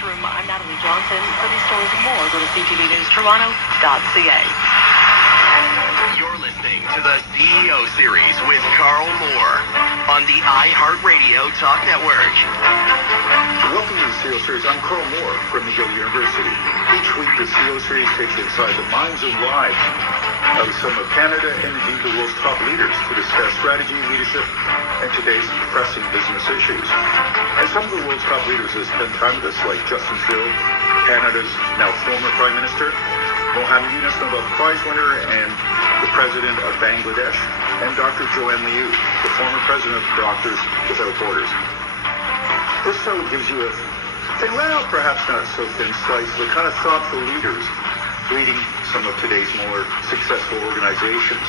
newsroom, I'm Natalie Johnson. For these stories and more, go to ctvnewstoronto.ca. You're listening to the CEO Series with Carl Moore on the iHeartRadio Talk Network. Welcome to the CEO Series. I'm Carl Moore from McGill University. Each week, the CEO Series takes you inside the minds and lives of some of Canada and indeed the world's top leaders to discuss strategy, leadership, and today's pressing business issues. And some of the world's top leaders have spent time with us, like Justin Trudeau, Canada's now former Prime Minister, Mohammed Yunus, Nobel Prize winner, and the President of Bangladesh, and Dr. Joanne Liu, the former President of Doctors Without Borders. This show gives you a thin, well, perhaps not so thin slice, but kind of thoughtful leaders leading some of today's more successful organizations.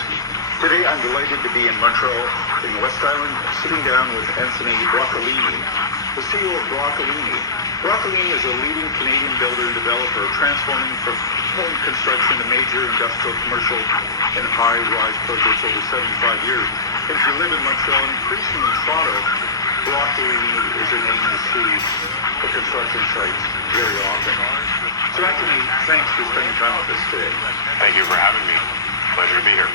Today, I'm delighted to be in Montreal, in West Island, sitting down with Anthony Broccolini, the CEO of Broccolini. Broccolini is a leading Canadian builder and developer, transforming from home construction to major industrial, commercial, and high-rise projects over 75 years. If you live in Montreal and increasingly in Toronto, Broccolini is a name you see at construction sites very often. So Anthony, thanks for spending time with us today. Thank you for having me. Pleasure to be here.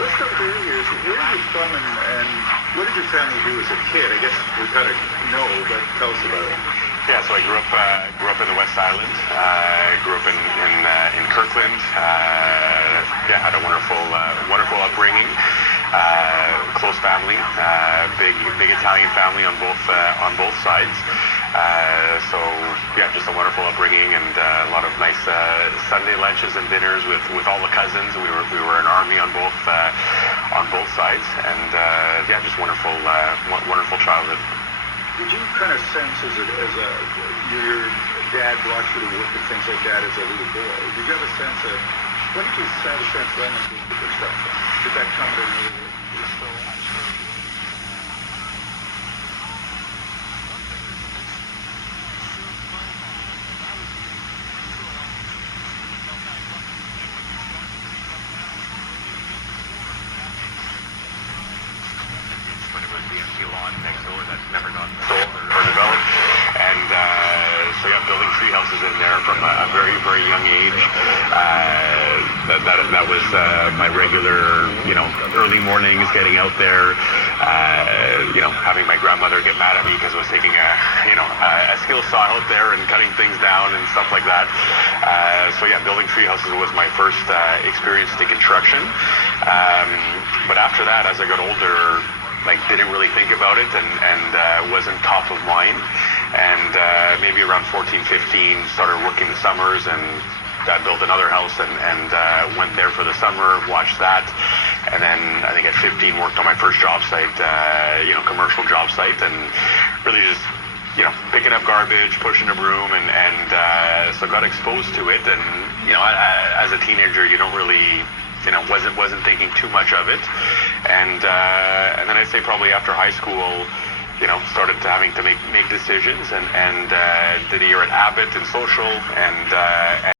Let's start with you. Where are you from and what did your family do as a kid? I guess we kind of know, but tell us about it. Yeah, so I grew up in the West Island. Grew up in Kirkland. Had a wonderful upbringing. Close family. Big Italian family on both sides. Just a wonderful upbringing and a lot of nice Sunday lunches and dinners with all the cousins. We were an army on both sides, and just wonderful childhood. Did you kind of sense your dad brought you to work and things like that as a little boy? Did you have a sense of, when did you have a sense then of the construction? Did that come to you? Next door that's never gone sold or developed, and building tree houses in there from a very, very young age. That was my regular, early mornings, getting out there, having my grandmother get mad at me because I was taking a skill saw out there and cutting things down and stuff like that. Building tree houses was my first experience to construction. But after that, as I got older, didn't really think about it and wasn't top of mind. And maybe around 14, 15, started working the summers and built another house and went there for the summer, watched that. And then I think at 15 worked on my first job site, commercial job site, and really just, picking up garbage, pushing a broom, and so got exposed to it. And, as a teenager, you don't really, wasn't thinking too much of it. And then I'd say probably after high school, started having to make decisions and did a year at Abbott in social and